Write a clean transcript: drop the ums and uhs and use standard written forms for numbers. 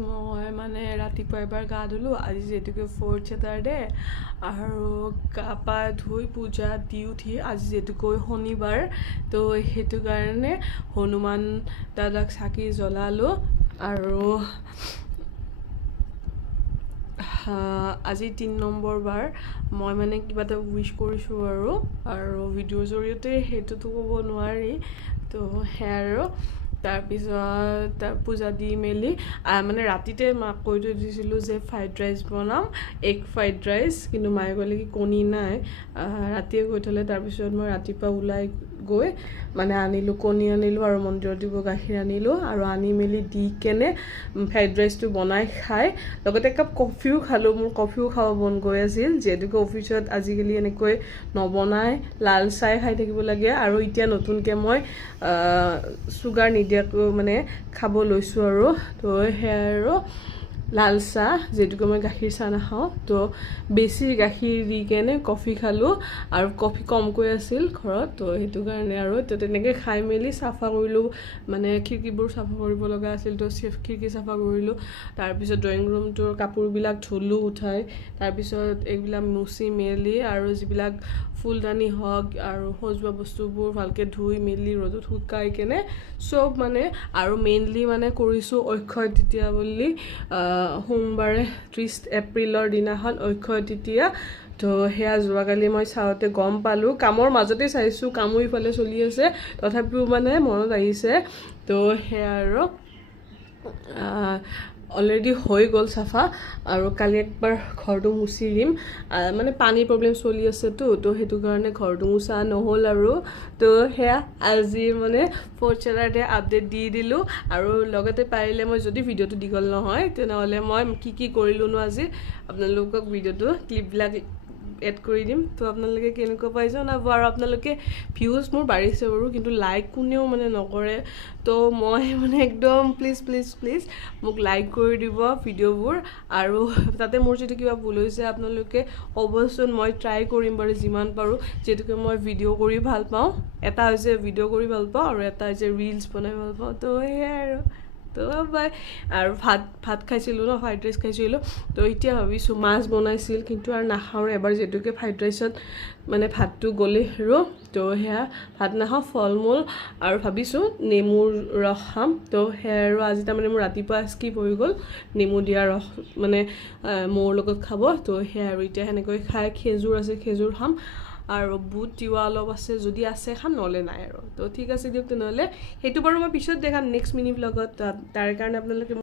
মই মানে ৰাতিপুৱা এবাৰ গা ধুলোঁ আজি যেহেতুকে 4th Saturday আৰু গা পা ধুই পূজা দি উঠি আজি যেহেতুকৈ শনিবাৰ তো সেইটো কাৰণে হনুমান দাদাক চাকি জ্বলালোঁ আৰু আজি 3 নম্বৰ বাৰ মই মানে কিবা এটা উইশ কৰিছোঁ আৰু ভিডিঅ'ৰ জৰিয়তে সেইটোতো ক'ব নোৱাৰি তো সেয়া আৰু তাৰপিছত পূজা দি মেলি মানে ৰাতিতে মাক কৈ থৈ দিছিলোঁ যে ফ্ৰাইড ৰাইচ বনাম এগ ফ্ৰাইড ৰাইচ কিন্তু মায়ে ক'লে কি কণী নাই ৰাতিয়ে কৈ থ'লে তাৰপিছত মই ৰাতিপুৱা ওলাই গৈ মানে আনিলোঁ কণী আনিলোঁ আৰু মন্দিৰত দিব গাখীৰ আনিলোঁ আৰু আনি মেলি দি কেনে ফ্ৰাইড ৰাইচটো বনাই খাই লগতে একাপ কফিও খালোঁ মোৰ কফিও খাব মন গৈ আছিল যিহেতুকে অফিচত আজিকালি এনেকৈ নবনাই লাল চাই খাই থাকিব লাগে আৰু এতিয়া নতুনকৈ মই চুগাৰ নিদিয়াকৈ মানে খাব লৈছোঁ আৰু তো সেয়াই আৰু লাল চাহ যেহেতুকে মই গাখীৰ চাহ নাখাওঁ তো বেছি গাখীৰ দি কেনে কফি খালোঁ আৰু কফি কমকৈ আছিল ঘৰত তো সেইটো কাৰণে আৰু তো তেনেকৈ খাই মেলি চাফা কৰিলোঁ মানে খিৰিকীবোৰ চাফা কৰিব লগা আছিল তো খিৰিকী চাফা কৰিলোঁ তাৰপিছত ড্ৰয়িং ৰুমটোৰ কাপোৰবিলাক ধুলোঁ উঠাই তাৰপিছত এইবিলাক মুচি মেলি আৰু যিবিলাক ফুলদানি হওক আৰু সজোৱা বস্তুবোৰ ভালকৈ ধুই মেলি ৰ'দত শুকাই কেনে চব মানে আৰু মেইনলি মানে কৰিছোঁ অক্ষয় তৃতীয়া বুলি সোমবাৰে 30 এপ্ৰিলৰ দিনাখন অক্ষয় তৃতীয়া তো সেয়া যোৱাকালি মই চাওঁতে গম পালোঁ কামৰ মাজতে চাইছোঁ কামো ইফালে চলি আছে তথাপিও মানে মনত আহিছে তো সেয়া আৰু অলৰেডি হৈ গ'ল চাফা আৰু কালি একবাৰ ঘৰটো মুচি দিম মানে পানীৰ প্ৰব্লেম চলি আছেতো তো সেইটো কাৰণে ঘৰটো মুচা নহ'ল আৰু তো সেয়া আজি মানে 4th Saturday আপডেট দি দিলোঁ আৰু লগতে পাৰিলে মই যদি ভিডিঅ'টো দীঘল নহয় তেনেহ'লে মই কি কৰিলোঁনো আজি আপোনালোকক ভিডিঅ'টো ক্লিপবিলাক এড কৰি দিম তো আপোনালোকে কেনেকুৱা পাই জনাব আৰু আপোনালোকে ভিউজ মোৰ বাঢ়িছে বাৰু কিন্তু লাইক কোনেও মানে নকৰে তো মই মানে একদম প্লিজ মোক লাইক কৰি দিব ভিডিঅ'বোৰ আৰু তাতে মোৰ যদি কিবা ভুল হৈছে আপোনালোকে ক'বচোন মই ট্ৰাই কৰিম বাৰু যিমান পাৰোঁ যিহেতুকে মই ভিডিঅ' কৰি ভাল পাওঁ এটা হৈছে ভিডিঅ' কৰি ভাল পাওঁ আৰু এটা হৈছে ৰিলছ বনাই ভাল পাওঁ তো সেয়াই আৰু তো বাই আৰু ভাত খাইছিলোঁ ন ফ্ৰাইড ৰাইচ খাইছিলোঁ তো এতিয়া ভাবিছোঁ মাছ বনাইছিল কিন্তু আৰু নাখাওঁ এবাৰ যিহেতুকে ফ্ৰাইড ৰাইচত মানে ভাতটো গ'লে আৰু তো সেয়া ভাত নাখাওঁ ফল মূল আৰু ভাবিছোঁ নেমুৰ ৰস খাম তো সেয়া আৰু আজি তাৰমানে মোৰ ৰাতিপুৱা স্কিপ হৈ গ'ল নেমু দিয়া ৰস মানে মোৰ লগত খাব তো সেয়া আৰু এতিয়া সেনেকৈ খাই খেজুৰ আছে খেজুৰ খাম আৰু বুট তিৱা অলপ আছে যদি আছে খাম নহ'লে নাই আৰু তো ঠিক আছে দিয়ক তেনেহ'লে সেইটো বাৰু মই পিছত দেখাম নেক্সট মিনি ব্লগত তাৰ কাৰণে আপোনালোকে